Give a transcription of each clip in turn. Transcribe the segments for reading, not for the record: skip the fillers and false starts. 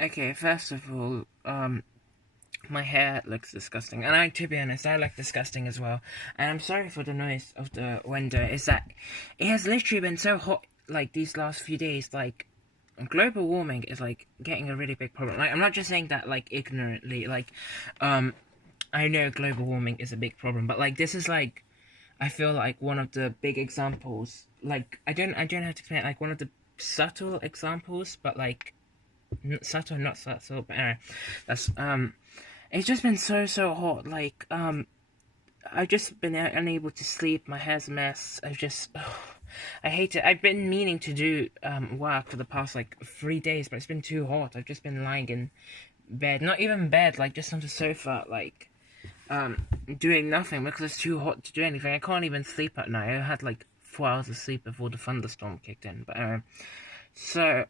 Okay, first of all, my hair looks disgusting, and to be honest, I look disgusting as well. And I'm sorry for the noise of the window. Is that it has literally been so hot, like these last few days. Like, global warming is like getting a really big problem. Like, I'm not just saying that like ignorantly. Like, I know global warming is a big problem, but like this is like I feel like one of the big examples. Like, I don't have to explain it, like one of the subtle examples, but like subtle, not subtle. But anyway, that's it's just been so hot. Like, I've just been unable to sleep. My hair's a mess. I hate it. I've been meaning to do work for the past like 3 days, but it's been too hot. I've just been lying in bed, not even bed, like just on the sofa, like doing nothing because it's too hot to do anything. I can't even sleep at night. I had like 4 hours of sleep before the thunderstorm kicked in. But anyway, so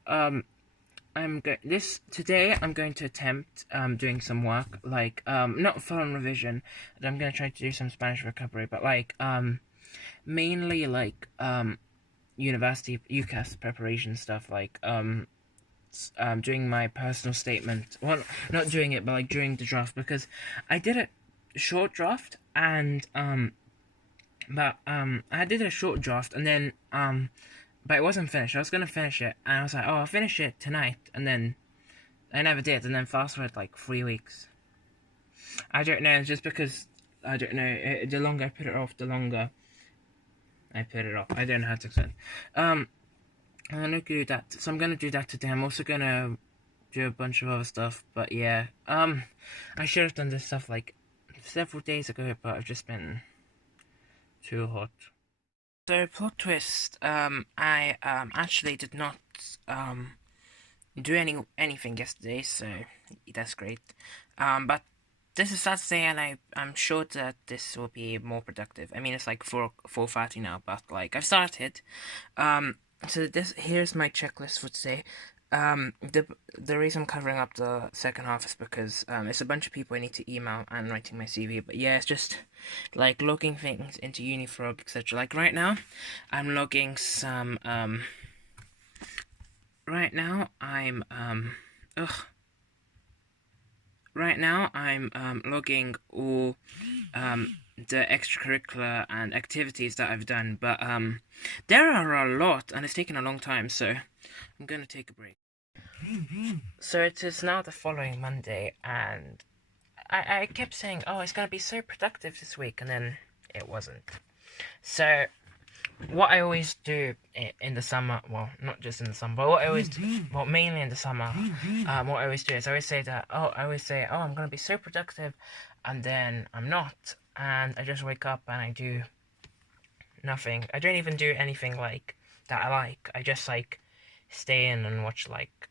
today I'm going to attempt doing some work, like not full on revision. I'm going to try to do some Spanish recovery, but like mainly like university UCAS preparation stuff, like doing my personal statement. Well, not doing it, but like doing the draft, because I did a short draft, and I did a short draft, and then but it wasn't finished. I was gonna finish it, and I was like, oh, I'll finish it tonight, and then I never did, and then fast forward like 3 weeks. I don't know, it's just because I don't know. The longer I put it off, the longer I put it off. I don't know how to explain. I'm gonna do that. So I'm gonna do that today. I'm also gonna do a bunch of other stuff, but yeah. I should have done this stuff like several days ago, but I've just been too hot. So plot twist. I actually did not do anything yesterday, so that's great. But this is Saturday, and I'm sure that this will be more productive. I mean, it's like 4:30 now, but like I've started. So here's my checklist for today. The reason I'm covering up the second half is because it's a bunch of people I need to email and writing my CV. But yeah, it's just like logging things into Unifrog, etc. Like right now, I'm logging some Right now I'm ugh. Right now I'm logging all the extracurricular and activities that I've done, but there are a lot, and it's taken a long time, so I'm gonna take a break. So it is now the following Monday, and I kept saying, oh, it's gonna be so productive this week, and then it wasn't. So what I always do in the summer, well, not just in the summer, but what I always do, well, mainly in the summer, what I always do is I always say, oh, I'm gonna be so productive, and then I'm not, and I just wake up and I do nothing. I don't even do anything like that I like. I just like stay in and watch like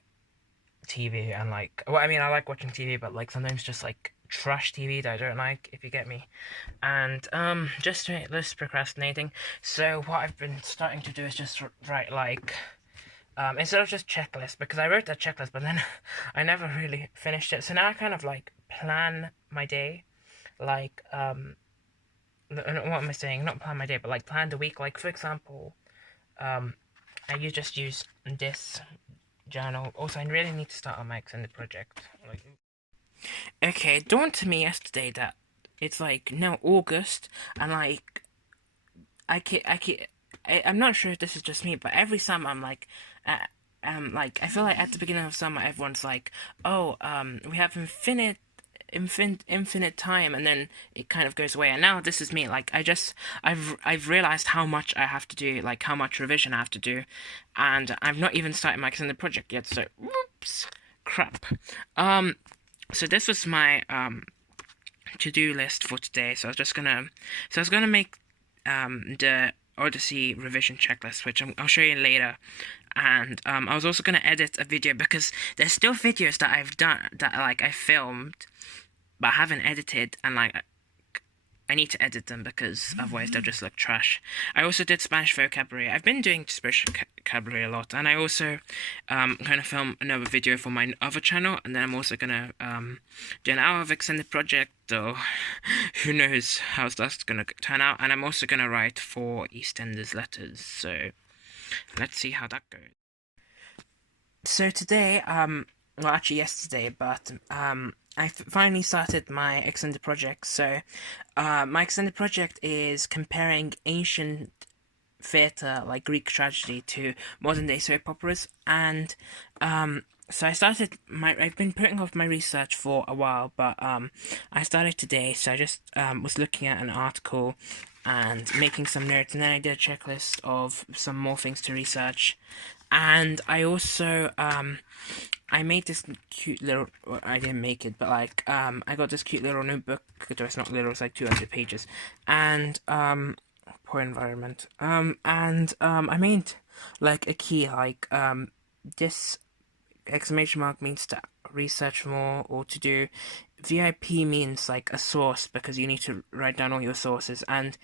TV, and like, well, I mean, I like watching TV, but like sometimes just like trash TV that I don't like, if you get me. And just to make less procrastinating. So what I've been starting to do is just write like instead of just checklist, because I wrote that checklist, but then I never really finished it. So now I kind of like plan my day, like what am I saying? Not plan my day, but like plan the week. Like for example, I just use this journal. Also, I really need to start on my extended project. Like, okay, it dawned to me yesterday that it's like now August, and like I'm not sure if this is just me, but every summer I'm like I feel like at the beginning of summer everyone's like, oh, we have infinite time, and then it kind of goes away. And now this is me. Like I've realized how much I have to do, like how much revision I have to do, and I've not even started my extended project yet. So, whoops, crap. So this was my to-do list for today. So I was gonna make the Odyssey revision checklist, which I'll show you later. And I was also gonna edit a video, because there's still videos that I've done that like I filmed but I haven't edited, and like I need to edit them because otherwise they'll just look trash. I also did Spanish vocabulary. I've been doing Spanish vocabulary a lot, and I also going to film another video for my other channel, and then I'm also going to do an hour of extended project, though who knows how that's going to turn out. And I'm also going to write 4 EastEnders letters, so let's see how that goes. So today, well, actually yesterday, but finally started my extended project. So, my extended project is comparing ancient theatre, like Greek tragedy, to modern day soap operas, and so I've been putting off my research for a while, but I started today. So I just was looking at an article and making some notes, and then I did a checklist of some more things to research, and I also I made this cute little. Well, I didn't make it, but like I got this cute little notebook. It's not little; it's like 200 pages, and poor environment. I made like a key, like this exclamation mark means to research more or to do. VIP means like a source because you need to write down all your sources, and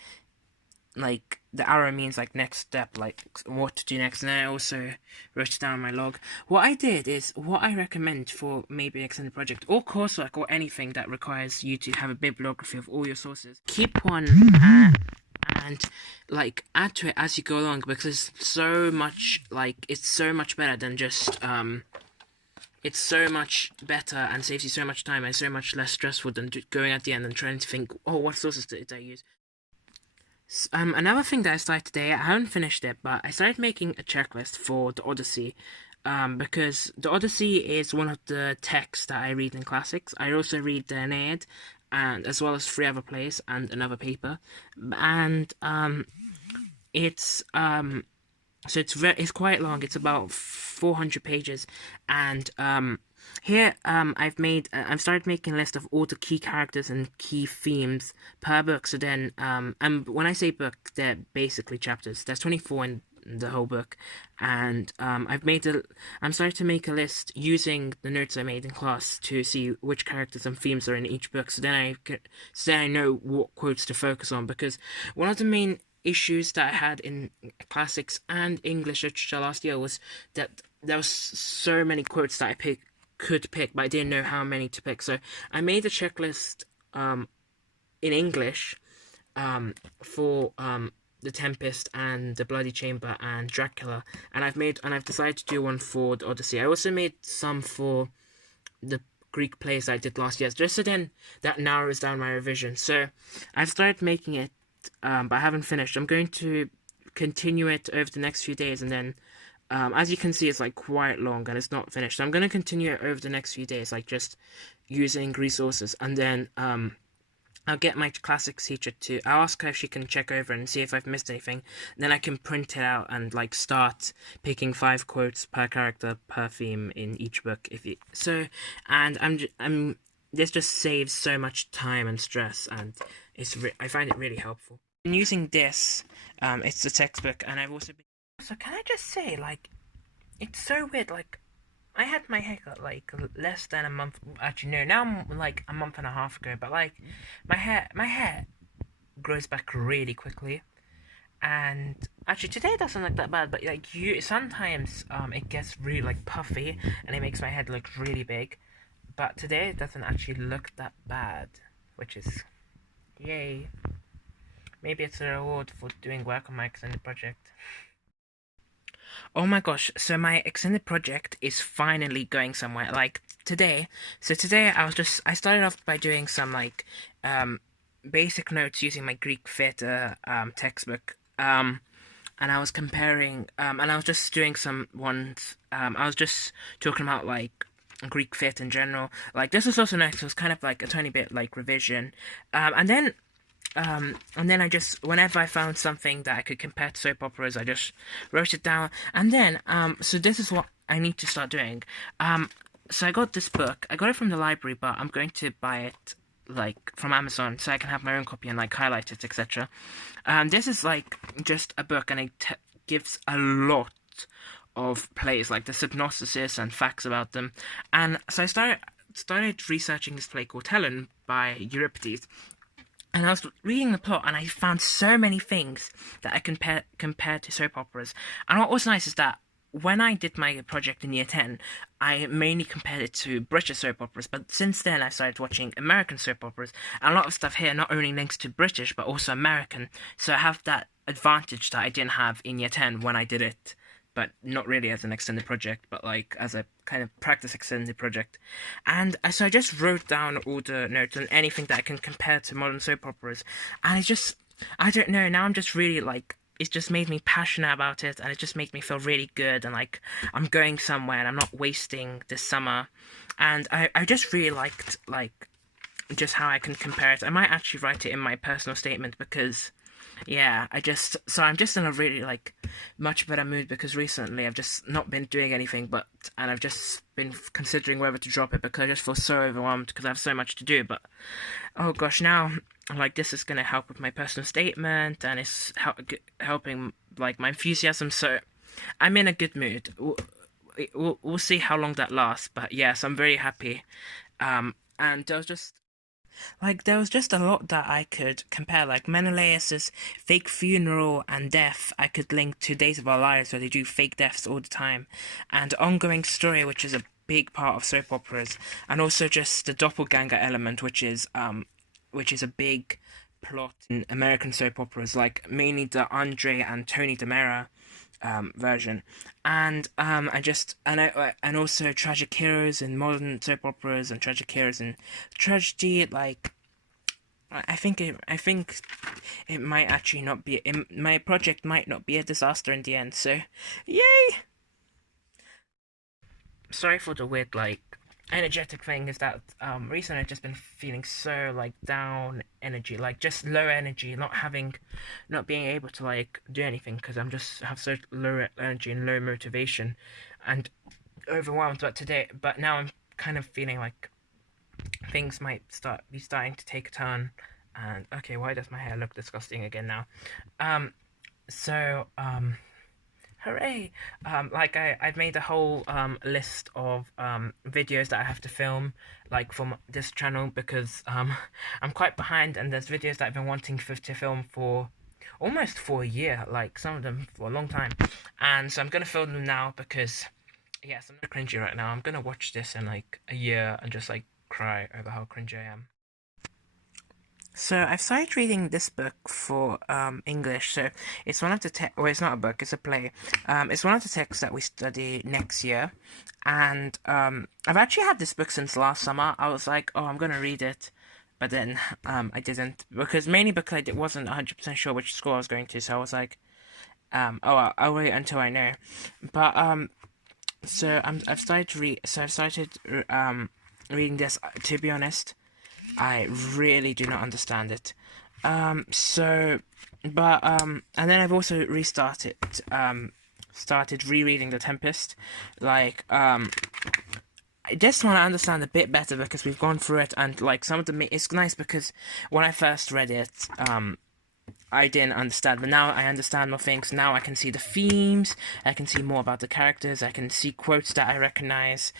like the arrow means like next step, like what to do next. And then I also wrote it down in my log. What I did is what I recommend for maybe an extended project or coursework or anything that requires you to have a bibliography of all your sources. Keep one and like add to it as you go along, because it's so much better than just it's so much better and saves you so much time and so much less stressful than going at the end and trying to think, oh, what sources did I use? Another thing that I started today, I haven't finished it, but I started making a checklist for the Odyssey. Because the Odyssey is one of the texts that I read in classics. I also read the Aeneid, and as well as three other plays and another paper. And it's so it's quite long. It's about 400 pages, and here I've started making a list of all the key characters and key themes per book. So then and when I say book, they're basically chapters. There's 24 in the whole book, and I'm starting to make a list using the notes I made in class to see which characters and themes are in each book. So then I know what quotes to focus on, because one of the main issues that I had in classics and English literature last year was that there was so many quotes that I could pick, but I didn't know how many to pick. So I made a checklist in English for The Tempest and The Bloody Chamber and Dracula, and I've decided to do one for the Odyssey. I also made some for the Greek plays I did last year, just so then that narrows down my revision. So I've started making it, but I haven't finished. I'm going to continue it over the next few days, and then as you can see, it's like quite long and it's not finished. So I'm going to continue it over the next few days, like just using resources, and then I'll get my classics teacher I'll ask her if she can check over and see if I've missed anything. Then I can print it out and like start picking 5 quotes per character per theme in each book. And this just saves so much time and stress, and I find it really helpful. I'm using this, it's the textbook, and I've also been. So can I just say, like, it's so weird. Like, I had my haircut like less than a month. Actually, no, now I'm like a month and a half ago. But like, my hair grows back really quickly, and actually today it doesn't look that bad. But like sometimes it gets really like puffy and it makes my head look really big. But today it doesn't actually look that bad, which is yay. Maybe it's a reward for doing work on my extended project. Oh my gosh, so my extended project is finally going somewhere. Like today, I started off by doing some like basic notes using my Greek theatre textbook. And I was comparing and I was just doing some ones. I was just talking about like Greek theatre in general. Like this was also nice. It was kind of like a tiny bit like revision. And then I just, whenever I found something that I could compare to soap operas, I just wrote it down. And then, so this is what I need to start doing. So I got this book. I got it from the library, but I'm going to buy it, like, from Amazon, so I can have my own copy and, like, highlight it, etc. This is, like, just a book, and it gives a lot of plays, like the synopsis and facts about them. And so I started researching this play called Helen by Euripides. And I was reading the plot, and I found so many things that I compared to soap operas. And what was nice is that when I did my project in year 10, I mainly compared it to British soap operas. But since then, I started watching American soap operas. And a lot of stuff here not only links to British, but also American. So I have that advantage that I didn't have in year 10 when I did it but not really as an extended project, but like as a kind of practice extended project. And so I just wrote down all the notes and anything that I can compare to modern soap operas, and it's just, I don't know, now I'm just really like, it's just made me passionate about it, and it just made me feel really good, and like I'm going somewhere and I'm not wasting this summer. And I just really liked like just how I can compare it. I might actually write it in my personal statement because yeah, I'm just in a really like much better mood because recently I've just not been doing anything, and I've just been considering whether to drop it because I just feel so overwhelmed because I have so much to do. But oh gosh, now like this is gonna help with my personal statement, and it's helping like my enthusiasm. So I'm in a good mood. We'll see how long that lasts, but yes, I'm very happy. And there was just a lot that I could compare, like Menelaus's fake funeral and death. I could link to Days of Our Lives, where they do fake deaths all the time, and Ongoing Story, which is a big part of soap operas, and also just the doppelganger element, which is a big plot in American soap operas, like mainly the Andre and Tony DiMera version, and and also tragic heroes in modern soap operas and tragic heroes in tragedy. Like I think it might actually not be. My project might not be a disaster in the end. So, yay! Sorry for the weird like energetic thing. Is that recently I've just been feeling so like down energy, like just low energy, not being able to like do anything because I'm just have such low energy and low motivation, and overwhelmed. But now I'm kind of feeling like things might be starting to take a turn. And okay, why does my hair look disgusting again now? So hooray! Like I've made a whole list of videos that I have to film, like for this channel, because I'm quite behind, and there's videos that I've been wanting to film for almost for a year, like some of them for a long time, and so I'm gonna film them now because yes, I'm not cringy right now. I'm gonna watch this in like a year and just like cry over how cringy I am. So I've started reading this book for English. So it's one of the well, it's not a book, it's a play. It's one of the texts that we study next year, and I've actually had this book since last summer. I was like, oh, I'm gonna read it, but then I didn't mainly because I wasn't 100% sure which school I was going to. So I was like, oh, I'll wait until I know. But I've started to read. So I've started reading this. To be honest, I really do not understand it. And then I've also started rereading The Tempest. Like, I just want to understand a bit better because we've gone through it, and like it's nice because when I first read it, I didn't understand, but now I understand more things. Now I can see the themes, I can see more about the characters, I can see quotes that I recognize,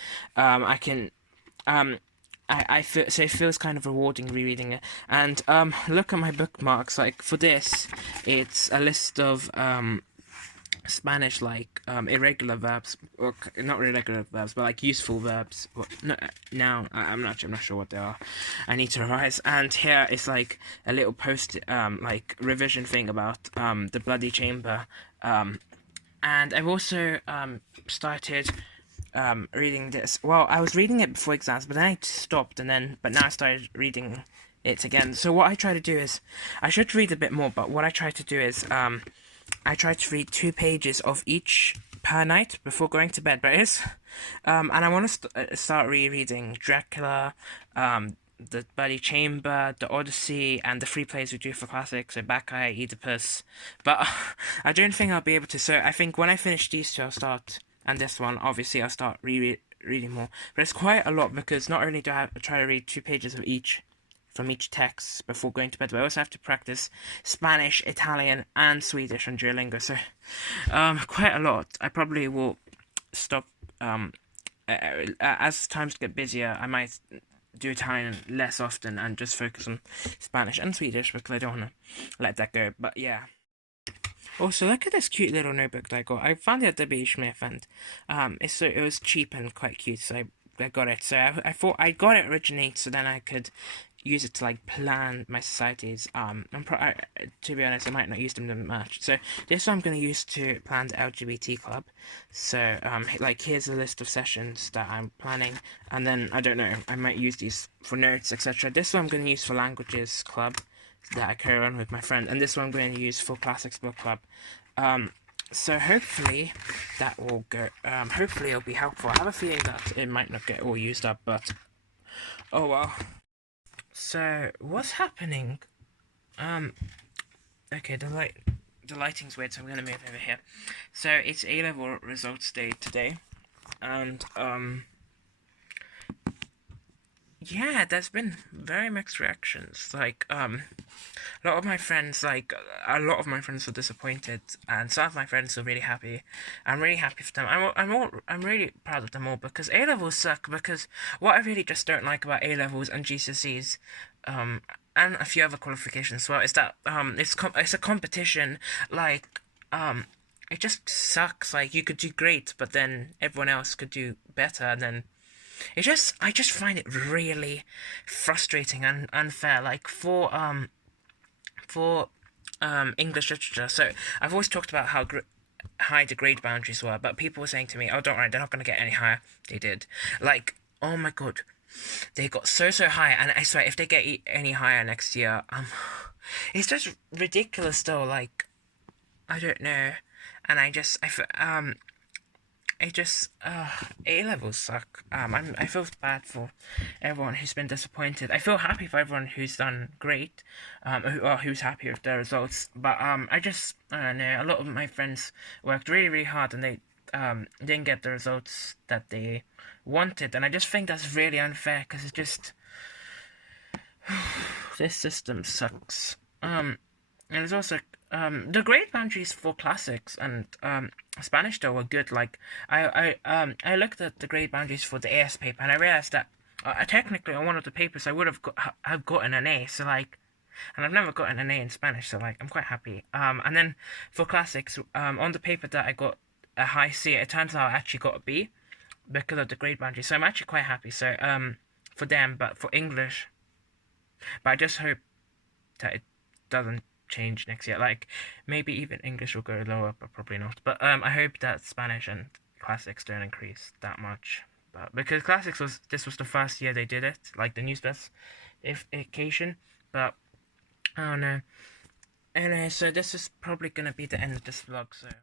I feel so it feels kind of rewarding rereading it. And look at my bookmarks. Like for this, it's a list of Spanish like irregular verbs, or not irregular verbs, but like useful verbs. No, now I'm not sure what they are. I need to revise. And here is like a little post like revision thing about the Bloody Chamber. And I've also started reading this. Well, I was reading it before exams, but then I stopped, but now I started reading it again. So what I try to do is, I should read a bit more, but what I try to do is, I try to read 2 pages of each per night before going to bed. And I want to start rereading Dracula, the Bloody Chamber, the Odyssey, and the 3 plays we do for classics, so Bacchae, Oedipus. But I don't think I'll be able to. So I think when I finish these 2, I'll start. And this one, obviously, I'll start reading more. But it's quite a lot because not only do I try to read 2 pages of each from each text before going to bed, but I also have to practice Spanish, Italian, and Swedish on Duolingo. So, quite a lot. I probably will stop. As times get busier, I might do Italian less often and just focus on Spanish and Swedish because I don't want to let that go. But yeah. Also, look at this cute little notebook that I got. I found it at W. Smith, and it was cheap and quite cute, so I got it. So I thought I got it originally, so then I could use it to like plan my societies. To be honest, I might not use them that much. So this one I'm going to use to plan the LGBT club. So like here's a list of sessions that I'm planning, and then I don't know, I might use these for notes, etc. This one I'm going to use for languages club that I carry on with my friend, and this one I'm going to use for classics book club. So hopefully that will go. Hopefully it'll be helpful. I have a feeling that it might not get all used up, but oh well. So what's happening? Okay, the lighting's weird, so I'm gonna move over here. So it's A-level results day today, and yeah, there's been very mixed reactions. Like, a lot of my friends, were disappointed, and some of my friends were really happy. I'm really happy for them. I'm really proud of them all because A levels suck. Because what I really just don't like about A levels and GCSEs, and a few other qualifications as well, is that it's a competition. Like, it just sucks. Like, you could do great, but then everyone else could do better, and then I just find it really frustrating and unfair. Like for English literature. So I've always talked about how high the grade boundaries were, but people were saying to me, "Oh, don't worry, they're not going to get any higher." They did. Like, oh my god, they got so high, and I swear, if they get any higher next year, it's just ridiculous. Though, like, I don't know, and A levels suck. I feel bad for everyone who's been disappointed. I feel happy for everyone who's done great, who's happy with their results. But I don't know. A lot of my friends worked really hard and they didn't get the results that they wanted, and I just think that's really unfair because it's just this system sucks. And there's also the grade boundaries for classics and Spanish though were good. Like I looked at the grade boundaries for the AS paper and I realized that technically on one of the papers I would have gotten an A. So like, and I've never gotten an A in Spanish, so like I'm quite happy. And then for classics, on the paper that I got a high C, it turns out I actually got a B because of the grade boundary. So I'm actually quite happy. So for them, but for English, but I just hope that it doesn't change next year. Like maybe even English will go lower, but probably not. But I hope that Spanish and classics don't increase that much. But because classics this was the first year they did it, like the new specification. But I don't know. Anyway, so this is probably gonna be the end of this vlog. So.